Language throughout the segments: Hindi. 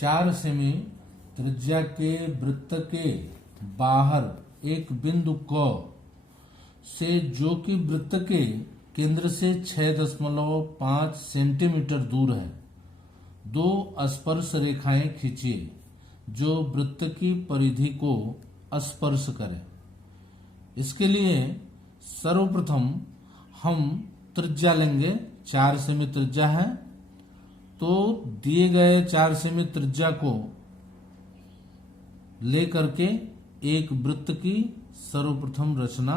4 सेमी त्रिज्या के वृत्त के बाहर एक बिंदु क से, जो कि वृत्त के केंद्र से 6.5 सेंटीमीटर दूर है, 2 स्पर्श रेखाएं खींचिए जो वृत्त की परिधि को स्पर्श करें। इसके लिए सर्वप्रथम हम त्रिज्या लेंगे। 4 सेमी त्रिज्या है, तो दिए गए 4 सेमी त्रिज्या को लेकर के एक वृत्त की सर्वप्रथम रचना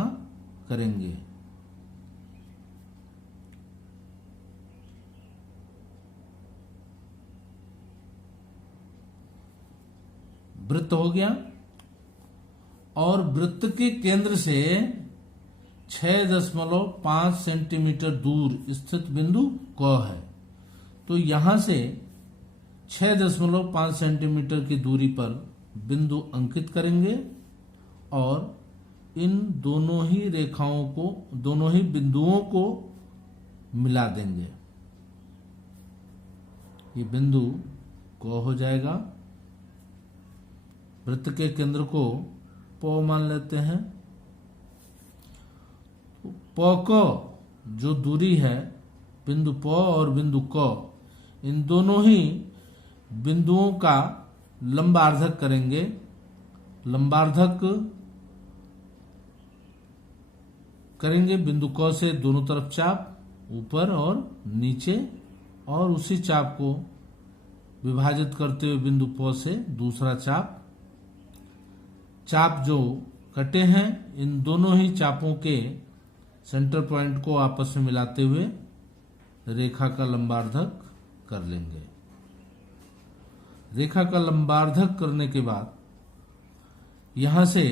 करेंगे। वृत्त हो गया और वृत्त के केंद्र से 6.5 सेंटीमीटर दूर स्थित बिंदु क है, तो यहां से 6.5 सेंटीमीटर की दूरी पर बिंदु अंकित करेंगे और इन दोनों ही रेखाओं को, दोनों ही बिंदुओं को मिला देंगे। ये बिंदु क हो जाएगा। वृत्त के केंद्र को प मान लेते हैं। प क जो दूरी है, बिंदु प और बिंदु क, इन दोनों ही बिंदुओं का लंबार्धक करेंगे। लंबार्धक करेंगे बिंदु क से दोनों तरफ चाप, ऊपर और नीचे, और उसी चाप को विभाजित करते हुए बिंदु प से दूसरा चाप। चाप जो कटे हैं, इन दोनों ही चापों के सेंटर पॉइंट को आपस में मिलाते हुए रेखा का लंबार्धक कर लेंगे। रेखा का लंबार्धक करने के बाद यहां से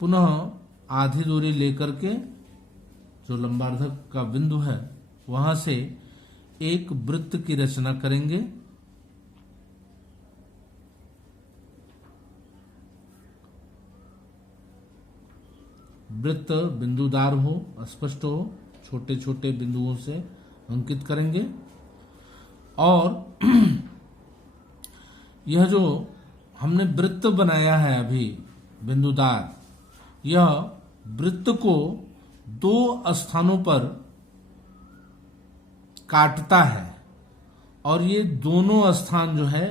पुनः आधी दूरी लेकर के जो लंबार्धक का बिंदु है, वहां से एक वृत्त की रचना करेंगे। वृत्त बिंदुदार हो, स्पष्ट हो, छोटे छोटे बिंदुओं से अंकित करेंगे। और यह जो हमने वृत्त बनाया है अभी बिंदुदार, यह वृत्त को 2 स्थानों पर काटता है और ये दोनों स्थान जो है,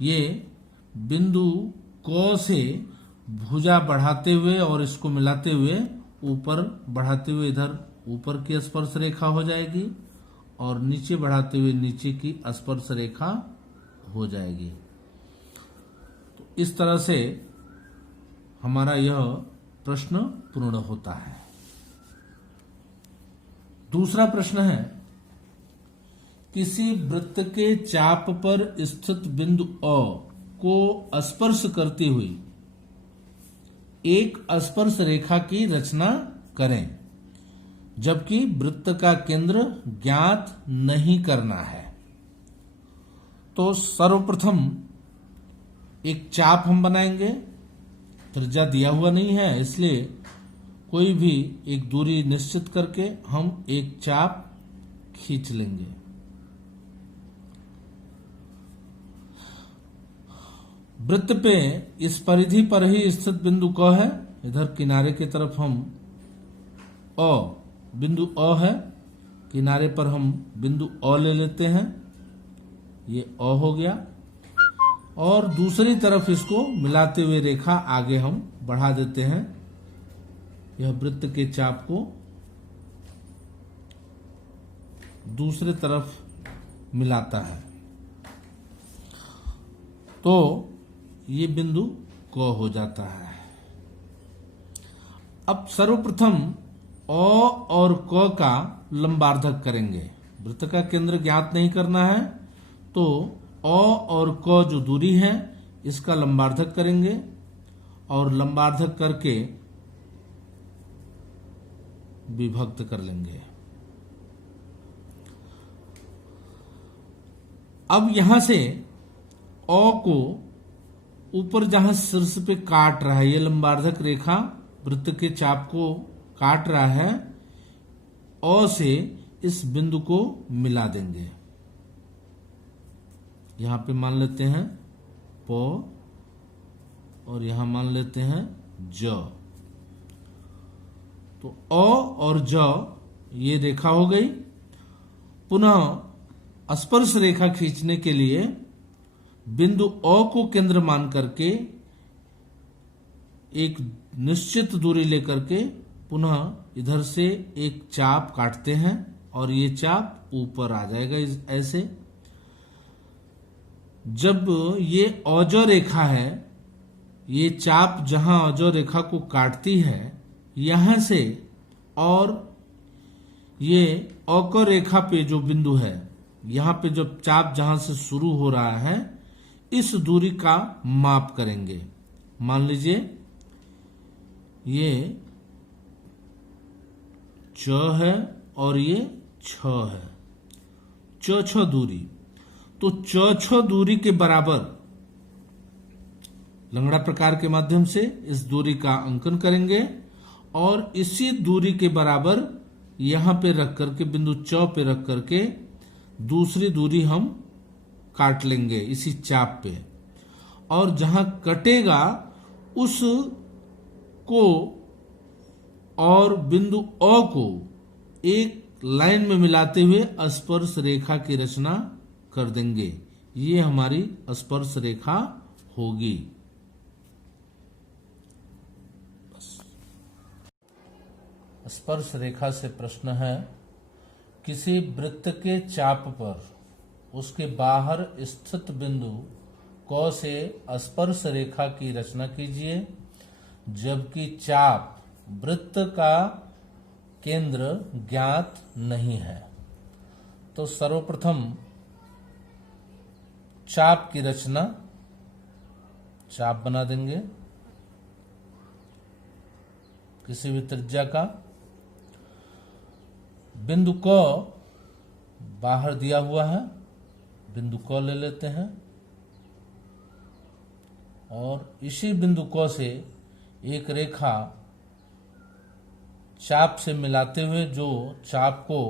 ये बिंदु क से भुजा बढ़ाते हुए और इसको मिलाते हुए ऊपर बढ़ाते हुए इधर ऊपर की स्पर्श रेखा हो जाएगी और नीचे बढ़ाते हुए नीचे की स्पर्श रेखा हो जाएगी। तो इस तरह से हमारा यह प्रश्न पूर्ण होता है। दूसरा प्रश्न है, किसी वृत्त के चाप पर स्थित बिंदु अ को स्पर्श करती हुई एक स्पर्श रेखा की रचना करें, जबकि वृत्त का केंद्र ज्ञात नहीं करना है। तो सर्वप्रथम एक चाप हम बनाएंगे। त्रिज्या दिया हुआ नहीं है, इसलिए कोई भी एक दूरी निश्चित करके हम एक चाप खींच लेंगे। वृत्त पे इस परिधि पर ही स्थित बिंदु क है। इधर किनारे की तरफ हम बिंदु अ है, किनारे पर हम बिंदु अ ले लेते हैं। ये अ हो गया और दूसरी तरफ इसको मिलाते हुए रेखा आगे हम बढ़ा देते हैं। यह वृत्त के चाप को दूसरे तरफ मिलाता है, तो ये बिंदु क हो जाता है। अब सर्वप्रथम अ और क का लंबार्धक करेंगे। वृत्त का केंद्र ज्ञात नहीं करना है, तो अ और क जो दूरी है, इसका लंबार्धक करेंगे और लंबार्धक करके विभक्त कर लेंगे। अब यहां से अ को ऊपर जहां शीर्ष पे काट रहा है, ये लंबार्धक रेखा वृत्त के चाप को काट रहा है, अ से इस बिंदु को मिला देंगे। यहाँ पे मान लेते हैं प और यहाँ मान लेते हैं ज। तो अ और ज ये रेखा हो गई। पुनः स्पर्श रेखा खींचने के लिए बिंदु अ को केंद्र मान करके एक निश्चित दूरी लेकर के पुनः इधर से एक चाप काटते हैं और ये चाप ऊपर आ जाएगा ऐसे। जब ये औज रेखा है, ये चाप जहां औज रेखा को काटती है यहां से, और ये औक रेखा पे जो बिंदु है यहां पे जब चाप जहां से शुरू हो रहा है इस दूरी का माप करेंगे। मान लीजिए ये च है और ये छ है, च छ दूरी। तो च छ दूरी के बराबर लंगड़ा प्रकार के माध्यम से इस दूरी का अंकन करेंगे और इसी दूरी के बराबर यहां पे रख करके बिंदु च पे रख करके दूसरी दूरी हम काट लेंगे इसी चाप पे, और जहां कटेगा उस को और बिंदु अ को एक लाइन में मिलाते हुए स्पर्श रेखा की रचना कर देंगे। ये हमारी स्पर्श रेखा होगी। स्पर्श रेखा से प्रश्न है, किसी वृत्त के चाप पर उसके बाहर स्थित बिंदु क से स्पर्श रेखा की रचना कीजिए जबकि चाप वृत्त का केंद्र ज्ञात नहीं है। तो सर्वप्रथम चाप की रचना, चाप बना देंगे किसी भी त्रिज्या का। बिंदु क बाहर दिया हुआ है, बिंदु क ले लेते हैं और इसी बिंदु क से एक रेखा चाप से मिलाते हुए जो चाप को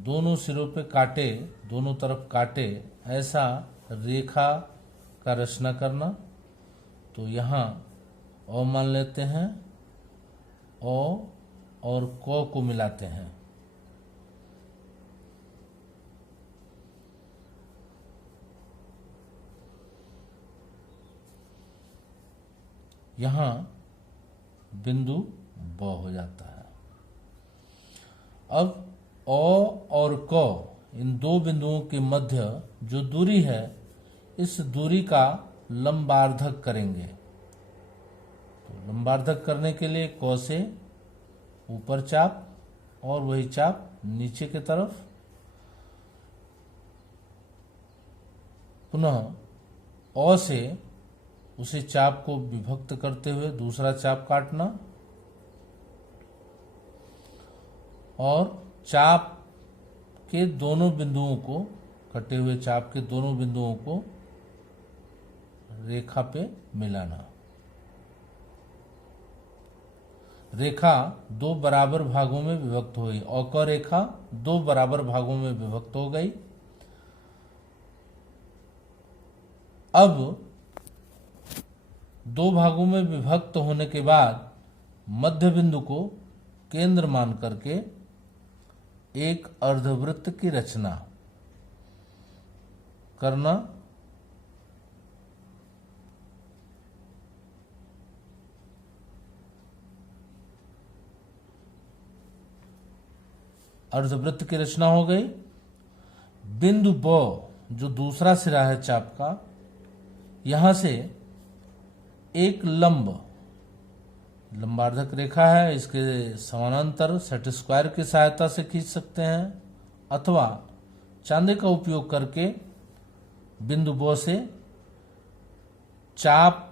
दोनों सिरों पे काटे, दोनों तरफ काटे, ऐसा रेखा का रचना करना। तो यहाँ अ मान लेते हैं, अ और क को मिलाते हैं। यहाँ बिंदु ब हो जाता है। अब अ और क इन दो बिंदुओं के मध्य जो दूरी है इस दूरी का लंबार्धक करेंगे। तो लंबार्धक करने के लिए क से ऊपर चाप और वही चाप नीचे की तरफ, पुनः अ से उसी चाप को विभक्त करते हुए दूसरा चाप काटना और चाप के दोनों बिंदुओं को, कटे हुए चाप के दोनों बिंदुओं को रेखा पे मिलाना। रेखा दो बराबर भागों में विभक्त हो गई। औक रेखा दो बराबर भागों में विभक्त हो गई। अब दो भागों में विभक्त होने के बाद मध्य बिंदु को केंद्र मान करके एक अर्धवृत्त की रचना करना। अर्धवृत्त की रचना हो गई। बिंदु ब जो दूसरा सिरा है चाप का, यहां से एक लंबार्धक रेखा है, इसके समानांतर सेट स्क्वायर की सहायता से खींच सकते हैं अथवा चांदे का उपयोग करके बिंदु ब से चाप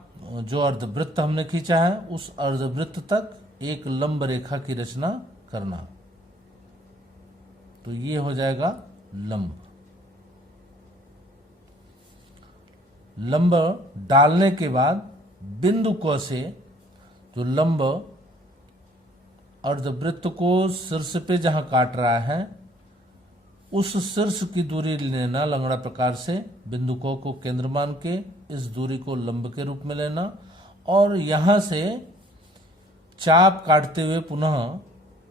जो अर्धवृत्त हमने खींचा है उस अर्धवृत्त तक एक लंब रेखा की रचना करना। तो ये हो जाएगा लंब। लंब डालने के बाद बिंदु क से जो लंब अर्धवृत्त को शीर्ष पे जहां काट रहा है उस शीर्ष की दूरी लेना लंगड़ा प्रकार से, बिंदु को केंद्र मान के इस दूरी को लंब के रूप में लेना और यहां से चाप काटते हुए पुनः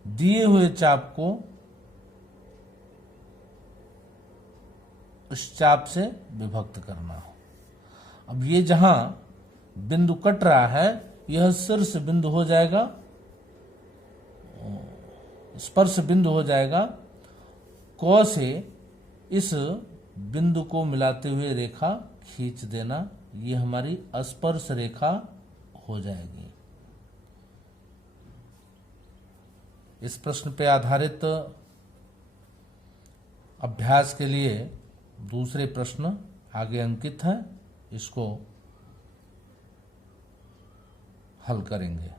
दिए हुए चाप को उस चाप से विभक्त करना। अब ये जहां बिंदु कट रहा है यह शीर्ष बिंदु हो जाएगा, स्पर्श बिंदु हो जाएगा। क से इस बिंदु को मिलाते हुए रेखा खींच देना, ये हमारी स्पर्श रेखा हो जाएगी। इस प्रश्न पे आधारित अभ्यास के लिए दूसरे प्रश्न आगे अंकित है, इसको हल करेंगे।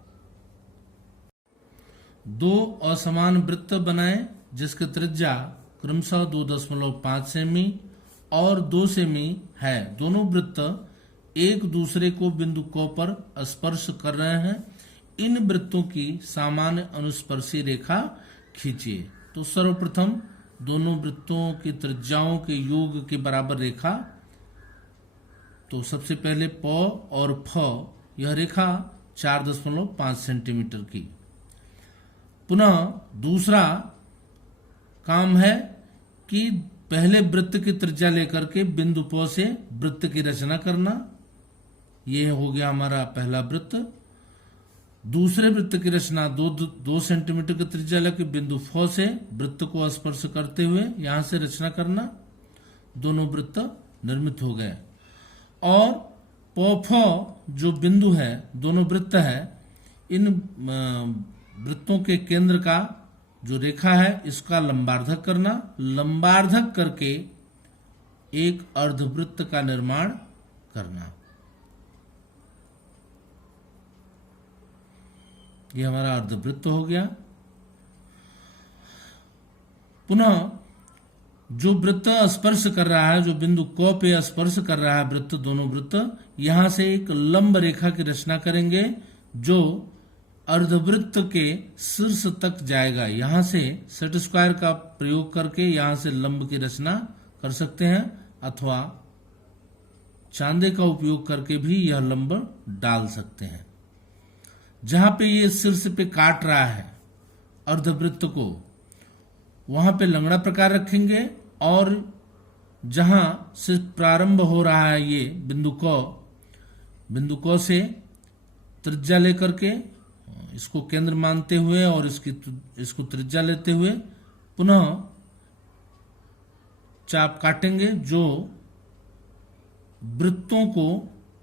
दो असमान वृत्त बनाएं जिसकी त्रिज्या क्रमशः 2.5 सेमी और 2 सेमी है। दोनों वृत्त एक दूसरे को बिंदु Q पर स्पर्श कर रहे हैं। इन वृत्तों की सामान्य अनुस्पर्शी रेखा खींचिए। तो सर्वप्रथम दोनों वृत्तों की त्रिज्याओं के योग के बराबर रेखा, तो सबसे पहले प और फ, यह रेखा 4.5 सेंटीमीटर की। पुनः दूसरा काम है कि पहले वृत्त की त्रिज्या लेकर के बिंदु प से वृत्त की रचना करना। यह हो गया हमारा पहला वृत्त। दूसरे वृत्त की रचना 2 सेंटीमीटर की त्रिज्या लेकर बिंदु फ से वृत्त को स्पर्श करते हुए यहां से रचना करना। दोनों वृत्त निर्मित हो गए। और प फ जो बिंदु है, दोनों वृत्त है, इन वृत्तों के केंद्र का जो रेखा है इसका लंबार्धक करना। लंबार्धक करके एक अर्धवृत्त का निर्माण करना। यह हमारा अर्धवृत्त हो गया। पुनः जो वृत्त स्पर्श कर रहा है, जो बिंदु Q पे स्पर्श कर रहा है वृत्त, दोनों वृत्त, यहां से एक लंब रेखा की रचना करेंगे जो अर्धवृत्त के शीर्ष तक जाएगा। यहां से सेट स्क्वायर का प्रयोग करके यहां से लंब की रचना कर सकते हैं अथवा चांदे का उपयोग करके भी यह लंब डाल सकते हैं। जहां पे ये शीर्ष पे काट रहा है अर्धवृत्त को, वहां पे लंगड़ा प्रकार रखेंगे और जहां से प्रारंभ हो रहा है ये बिंदु क से त्रिज्या लेकर के इसको केंद्र मानते हुए और इसको त्रिज्या लेते हुए पुनः चाप काटेंगे जो वृत्तों को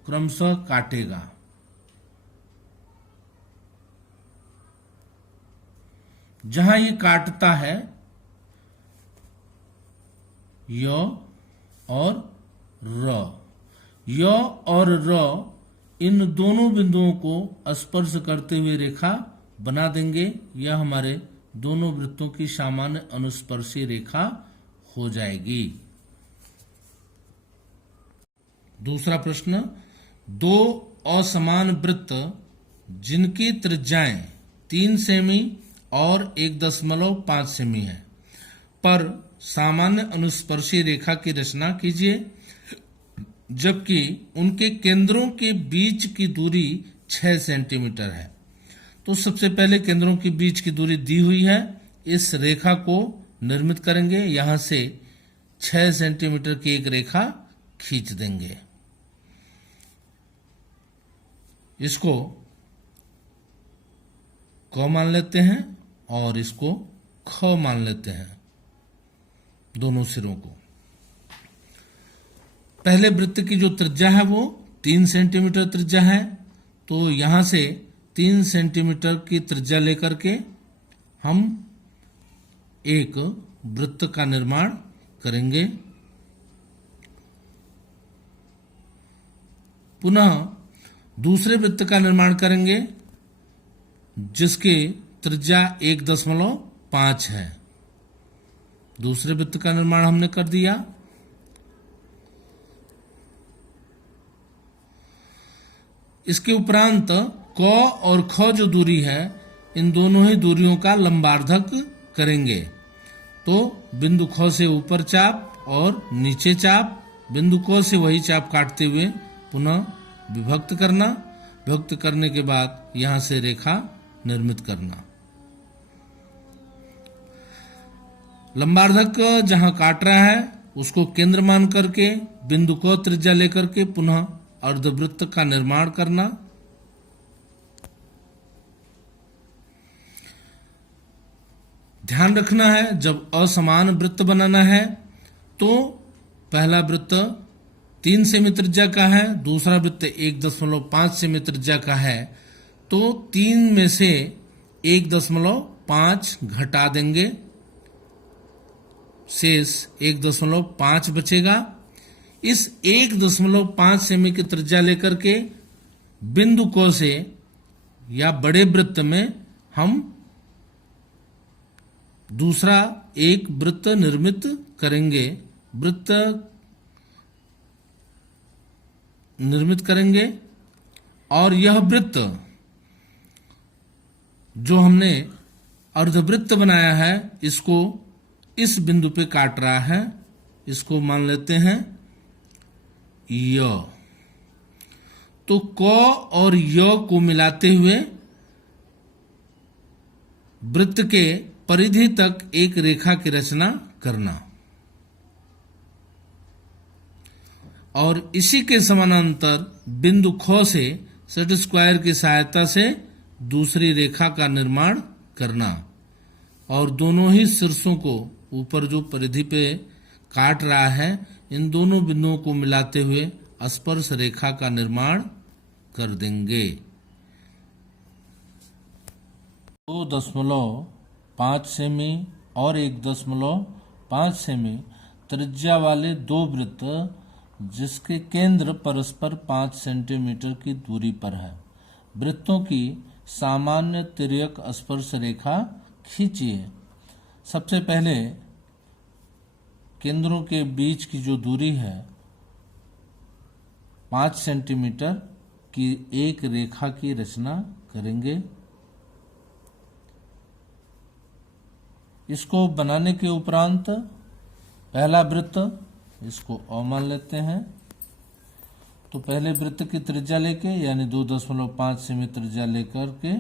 क्रमशः काटेगा। जहां ये काटता है य और र, इन दोनों बिंदुओं को स्पर्श करते हुए रेखा बना देंगे। यह हमारे दोनों वृत्तों की सामान्य अनुस्पर्शी रेखा हो जाएगी। दूसरा प्रश्न, दो असमान वृत्त जिनकी त्रिज्याएं 3 सेमी और 1.5 सेमी है पर सामान्य अनुस्पर्शी रेखा की रचना कीजिए, जबकि उनके केंद्रों के बीच की दूरी 6 सेंटीमीटर है। तो सबसे पहले केंद्रों के बीच की दूरी दी हुई है, इस रेखा को निर्मित करेंगे। यहां से 6 सेंटीमीटर की एक रेखा खींच देंगे। इसको क मान लेते हैं और इसको ख मान लेते हैं, दोनों सिरों को। पहले वृत्त की जो त्रिज्या है वो 3 सेंटीमीटर त्रिज्या है, तो यहां से 3 सेंटीमीटर की त्रिज्या लेकर के हम एक वृत्त का निर्माण करेंगे। पुनः दूसरे वृत्त का निर्माण करेंगे जिसकी त्रिज्या 1.5 है। दूसरे वृत्त का निर्माण हमने कर दिया। इसके उपरांत क और ख जो दूरी है, इन दोनों ही दूरियों का लंबार्धक करेंगे। तो बिंदु ख से ऊपर चाप और नीचे चाप, बिंदु क से वही चाप काटते हुए पुनः विभक्त करना। विभक्त करने के बाद यहां से रेखा निर्मित करना। लंबार्धक जहां काट रहा है उसको केंद्र मान करके बिंदु को त्रिज्या लेकर के पुनः अर्धवृत्त का निर्माण करना। ध्यान रखना है, जब असमान वृत्त बनाना है तो पहला वृत्त 3 सेमी त्रिज्या का है, दूसरा वृत्त 1.5 सेमी त्रिज्या का है, तो 3 में से 1.5 घटा देंगे, शेष 1.5 बचेगा। इस 1.5 सेमी की त्रिज्या लेकर के बिंदु को से या बड़े वृत्त में हम दूसरा एक वृत्त निर्मित करेंगे। वृत्त निर्मित करेंगे और यह वृत्त जो हमने अर्धवृत्त बनाया है इसको इस बिंदु पे काट रहा है, इसको मान लेते हैं य। तो क और य को मिलाते हुए वृत्त के परिधि तक एक रेखा की रचना करना और इसी के समानांतर बिंदु ख से सेट स्क्वायर की सहायता से दूसरी रेखा का निर्माण करना और दोनों ही शीर्षों को ऊपर जो परिधि पे काट रहा है इन दोनों बिंदुओं को मिलाते हुए स्पर्श रेखा का निर्माण कर देंगे। 2.5 सेमी और 1.5 सेमी त्रिज्या वाले दो वृत्त जिसके केंद्र परस्पर 5 सेंटीमीटर की दूरी पर है, वृत्तों की सामान्य तिर्यक स्पर्श रेखा खींचिए। सबसे पहले केंद्रों के बीच की जो दूरी है 5 सेंटीमीटर की एक रेखा की रचना करेंगे। इसको बनाने के उपरांत पहला वृत्त इसको अ मान लेते हैं, तो पहले वृत्त की त्रिज्या लेके यानी 2.5 सेमी त्रिज्या लेकर के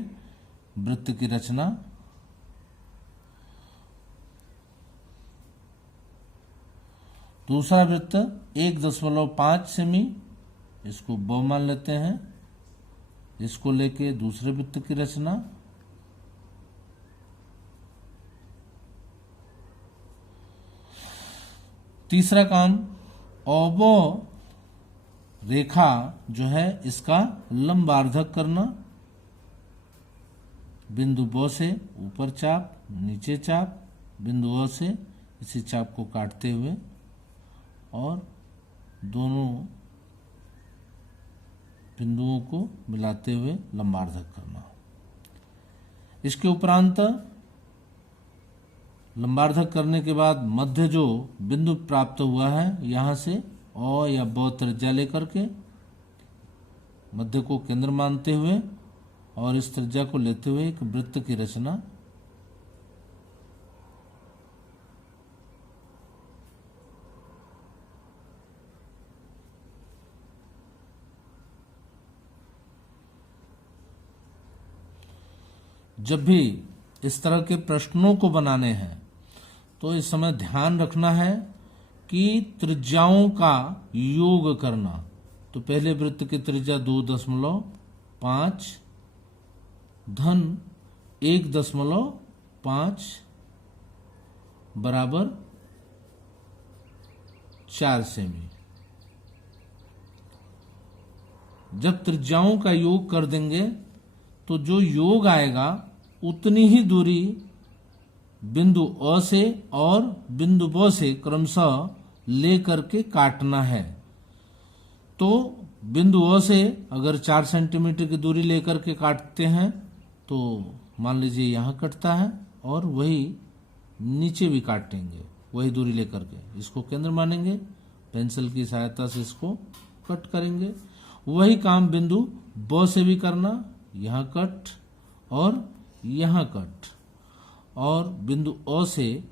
वृत्त की रचना। दूसरा वृत्त 1.5 सेमी, इसको ब मान लेते हैं, इसको लेके दूसरे वृत्त की रचना। तीसरा काम औबो रेखा जो है इसका लंबार्धक करना। बिंदु ब से ऊपर चाप, नीचे चाप, बिंदु अ से इसी चाप को काटते हुए और दोनों बिंदुओं को मिलाते हुए लंबार्धक करना। इसके उपरांत लंबार्धक करने के बाद मध्य जो बिंदु प्राप्त हुआ है यहां से अ या ब त्रिज्या लेकर के मध्य को केंद्र मानते हुए और इस त्रिज्या को लेते हुए एक वृत्त की रचना। जब भी इस तरह के प्रश्नों को बनाने हैं तो इस समय ध्यान रखना है कि त्रिज्याओं का योग करना। तो पहले वृत्त की त्रिज्या 2.5 धन 1.5 बराबर 4 सेमी। जब त्रिज्याओं का योग कर देंगे तो जो योग आएगा उतनी ही दूरी बिंदु अ से और बिंदु ब से क्रमशः ले करके काटना है। तो बिंदु अ से अगर 4 सेंटीमीटर की दूरी लेकर के काटते हैं तो मान लीजिए यहाँ कटता है और वही नीचे भी काटेंगे वही दूरी लेकर के, इसको केंद्र मानेंगे, पेंसिल की सहायता से इसको कट करेंगे। वही काम बिंदु ब से भी करना, यहाँ कट और यहाँ कट, और बिंदु अ से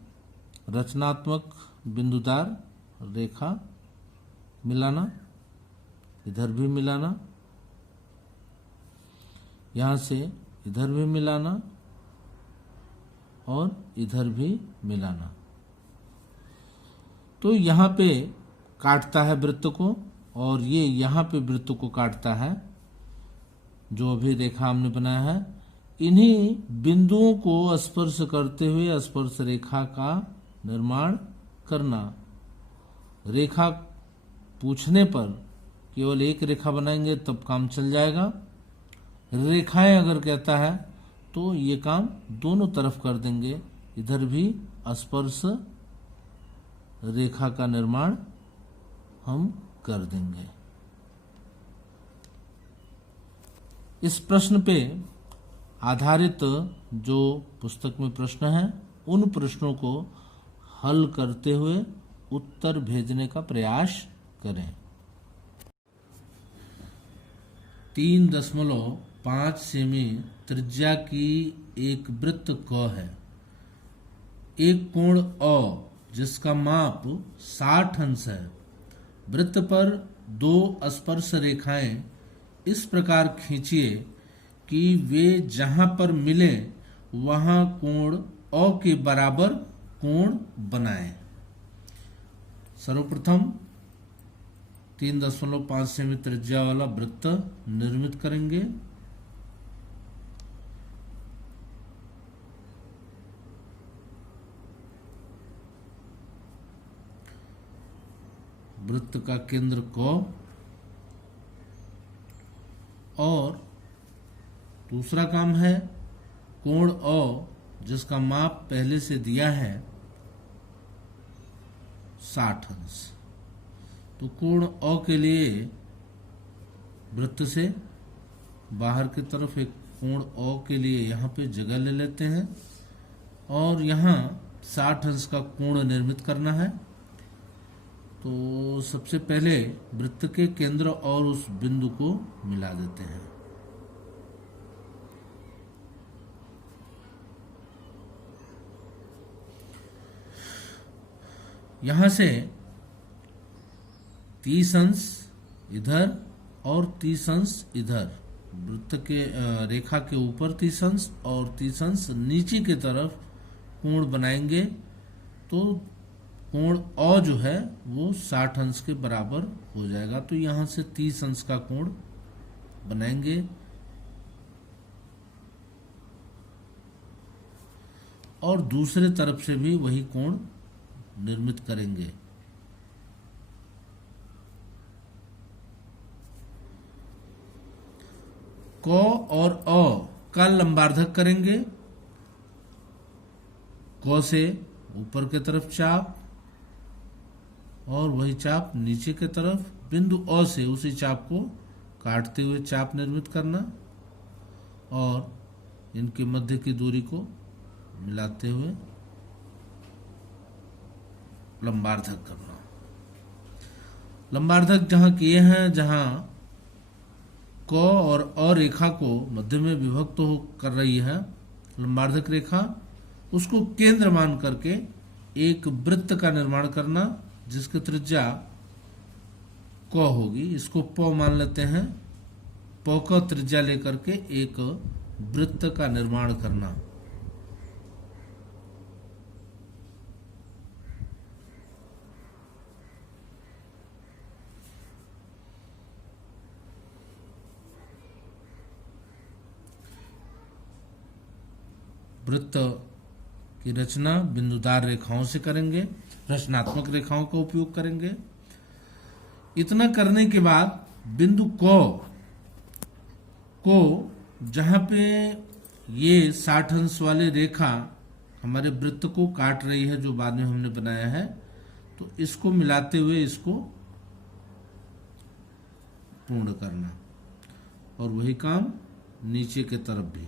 रचनात्मक बिंदुदार रेखा मिलाना, इधर भी मिलाना, यहां से इधर भी मिलाना और इधर भी मिलाना। तो यहां पे काटता है वृत्त को और ये यहां पे वृत्त को काटता है, जो अभी रेखा हमने बनाया है। इन्हीं बिंदुओं को स्पर्श करते हुए स्पर्श रेखा का निर्माण करना। रेखा पूछने पर केवल एक रेखा बनाएंगे तब काम चल जाएगा। रेखाएं अगर कहता है तो ये काम दोनों तरफ कर देंगे, इधर भी स्पर्श रेखा का निर्माण हम कर देंगे। इस प्रश्न पे आधारित जो पुस्तक में प्रश्न है उन प्रश्नों को हल करते हुए उत्तर भेजने का प्रयास करें। 3.5 सेमी त्रिज्या की एक वृत्त क है। एक कोण अ जिसका माप 60 अंश है। वृत्त पर 2 स्पर्श रेखाएं इस प्रकार खींचिए कि वे जहां पर मिले वहां कोण अ के बराबर कोण बनाएं। सर्वप्रथम 3.5 सेमी त्रिज्या वाला वृत्त निर्मित करेंगे। वृत्त का केंद्र क और दूसरा काम है कोण अ जिसका माप पहले से दिया है 60 अंश। तो कोण अ के लिए वृत्त से बाहर की तरफ एक कोण अ के लिए यहाँ पे जगह ले लेते हैं और यहाँ 60 अंश का कोण निर्मित करना है। तो सबसे पहले वृत्त के केंद्र और उस बिंदु को मिला देते हैं। यहां से 30 अंश इधर और 30 अंश इधर, वृत्त के रेखा के ऊपर 30 अंश और 30 अंश नीचे की तरफ कोण बनाएंगे। तो कोण अ जो है वो 60 अंश के बराबर हो जाएगा। तो यहां से 30 अंश का कोण बनाएंगे और दूसरे तरफ से भी वही कोण निर्मित करेंगे। क और अ का लंबार्धक करेंगे। क से ऊपर की तरफ चाप और वही चाप नीचे की तरफ, बिंदु अ से उसी चाप को काटते हुए चाप निर्मित करना और इनके मध्य की दूरी को मिलाते हुए लंबार्धक करना। लंबार्धक जहां किए हैं, जहां क और अ रेखा को मध्य में विभक्त हो कर रही है लंबार्धक रेखा, उसको केंद्र मान करके एक वृत्त का निर्माण करना जिसकी त्रिज्या क होगी। इसको प मान लेते हैं। प का त्रिज्या लेकर के एक वृत्त का निर्माण करना। वृत्त की रचना बिंदुदार रेखाओं से करेंगे, रचनात्मक रेखाओं का उपयोग करेंगे। इतना करने के बाद बिंदु को जहां पे ये 60 अंश वाली रेखा हमारे वृत्त को काट रही है, जो बाद में हमने बनाया है, तो इसको मिलाते हुए इसको पूर्ण करना और वही काम नीचे के तरफ भी।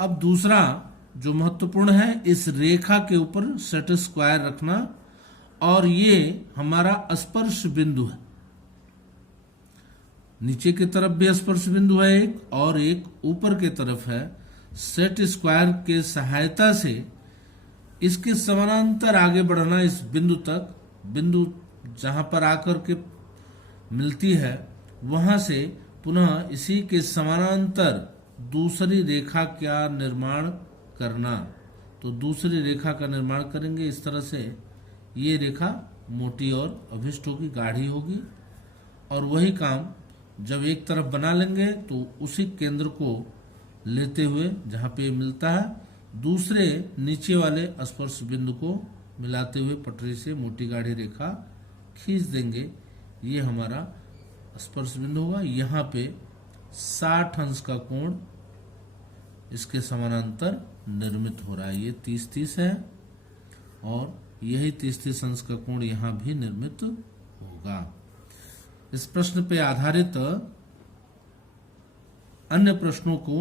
अब दूसरा जो महत्वपूर्ण है, इस रेखा के ऊपर सेट स्क्वायर रखना और ये हमारा स्पर्श बिंदु है। नीचे की तरफ भी स्पर्श बिंदु है एक और एक ऊपर की तरफ है। सेट स्क्वायर के सहायता से इसके समानांतर आगे बढ़ना इस बिंदु तक, बिंदु जहां पर आकर के मिलती है वहां से पुनः इसी के समानांतर दूसरी रेखा का निर्माण करना। तो दूसरी रेखा का निर्माण करेंगे इस तरह से, ये रेखा मोटी और अभिष्ट होगी, गाढ़ी होगी। और वही काम जब एक तरफ बना लेंगे तो उसी केंद्र को लेते हुए जहां पे मिलता है दूसरे नीचे वाले स्पर्श बिंदु को मिलाते हुए पटरी से मोटी गाढ़ी रेखा खींच देंगे। ये हमारा स्पर्श बिंदु होगा। यहाँ पे 60 अंश का कोण इसके समानांतर निर्मित हो रहा है। ये 30-30 है और यही 30-30 अंश का कोण यहाँ भी निर्मित होगा। इस प्रश्न पे आधारित अन्य प्रश्नों को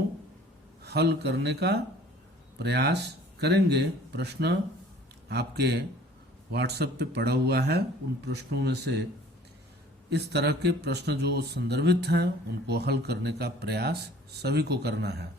हल करने का प्रयास करेंगे। प्रश्न आपके व्हाट्सएप पे पड़ा हुआ है। उन प्रश्नों में से इस तरह के प्रश्न जो संदर्भित हैं उनको हल करने का प्रयास सभी को करना है।